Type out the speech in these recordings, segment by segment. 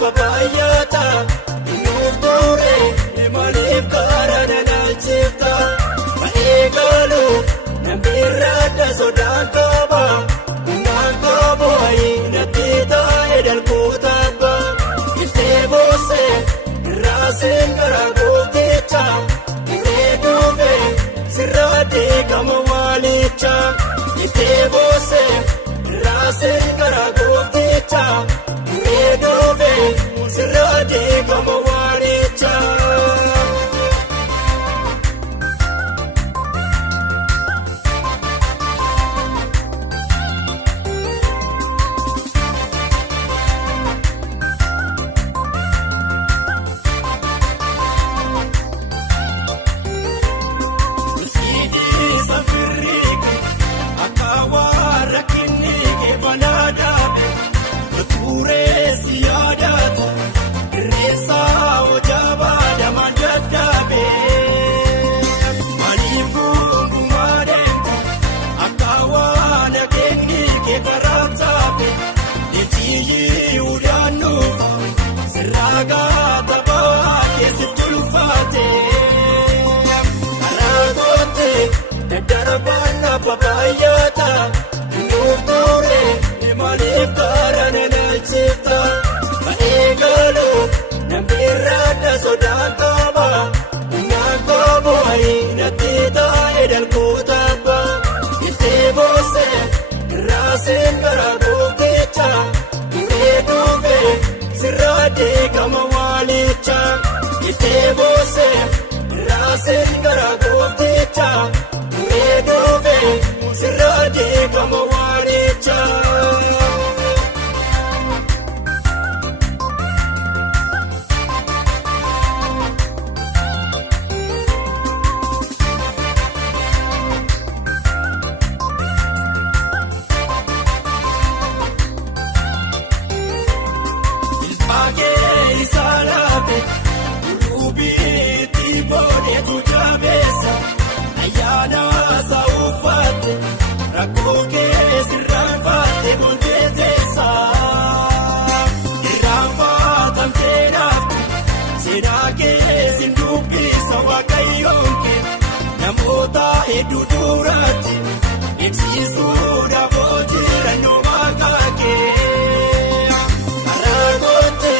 papayyata inufture malif karana nalchifta maegalu nambirada sodakaba ngakabo inatita edal kutaba itebose rasen garagoticha ireduve sirade kamawalicha itebose rasen garagoticha ireduve sirade kamawalicha papayyata inufture malif karana nalchifta maegalu nambirada sodakaba ngakabo inatita edal kutaba itebose rasen garagoticha ireduve sirade kamawalicha itebose rasen garagoticha ireduve sirade kamawalicha ilpage isalabe ulubi tibode tujabesa ayana saufate rakoke sirrafate bondetesa irrafata mterafte sedake sindubisa wakayonke namota edudurati ibsisuda bojira nomakake aragote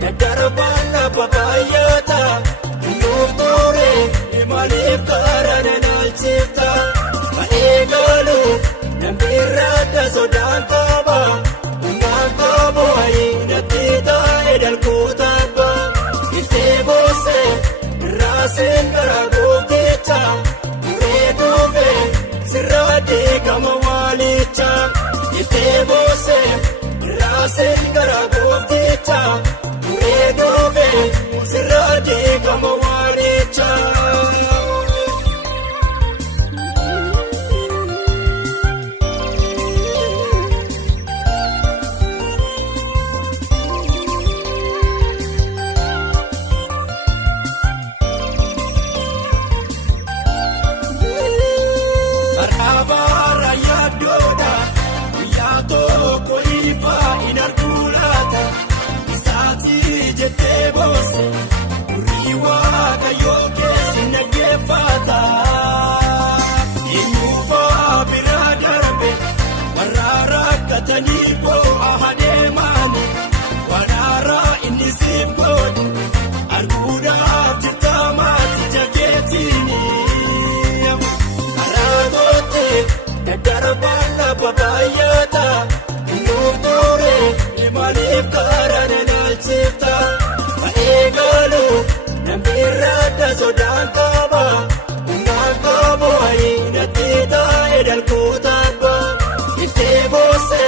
dadarbana papayyata inufture malif karana nalchifta maegalu nambirada sodakaba ngakabo inatita edal kutaba itebose rasen garagoticha ireduve sirade kamawalicha itebose rasen garagoticha ireduve sirade kamawalicha marhaba ya doda yato koifa inarkulata isati jetebose uriwa kayoke sinagefata inufa biradarbe warara katanipo ahademani warara inisibgod arguda abjitamati jaketini aragote dadarbana papayyata inufture malif karana nalchifta maegalu nambirada sodakaba ngakabo inatita edal kutaba itebose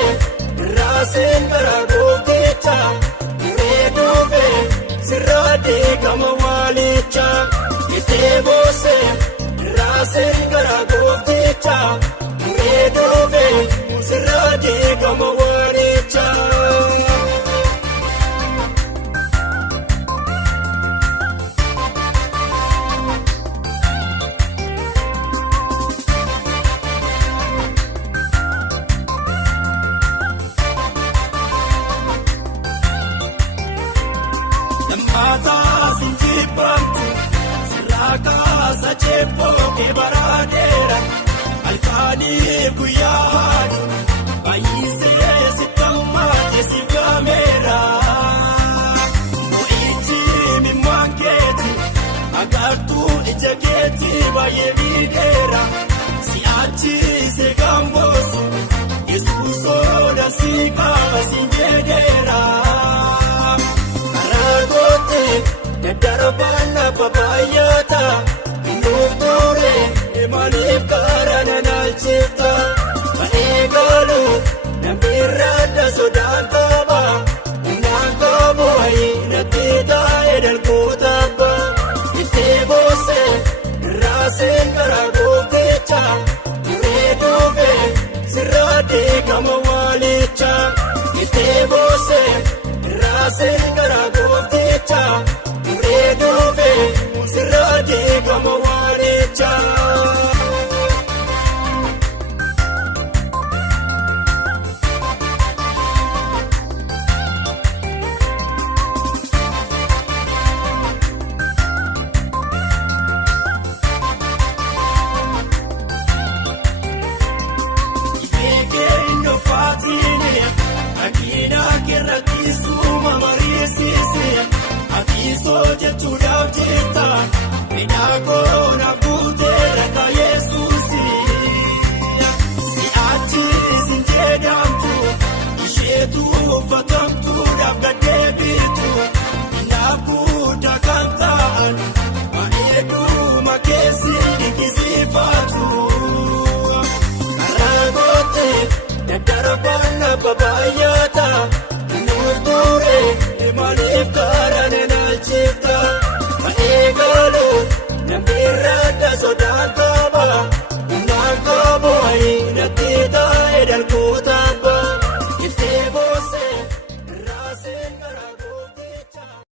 rasen garagoticha ireduve sirade kamawalicha itebose rasen garagoticha ireduve sirade kamawalicha guyyaa haadhu baay'isee si gammaate si gaameera. Mo'ichi mimmaan keeti agartuu ija keeti baay'ee miidheera. Si'achi si gaamboosu Yesuus oola si qaba si jedheera. Karaa goote daddarbaan lafa baay'ata. Maaliif karaa naalchifta ba'ee gaalu namni irraa sodaan qaba humnaan qabu wayii natti taa'ee dalgoota abba ittee boosee irraaseen karaa gootecha turee dhuufee sirraa deegama waalicha ittee boosee irraaseen karaa gootecha turee dhuufee sirraa deegama waalicha. Jechuudhaaf jirta midhaan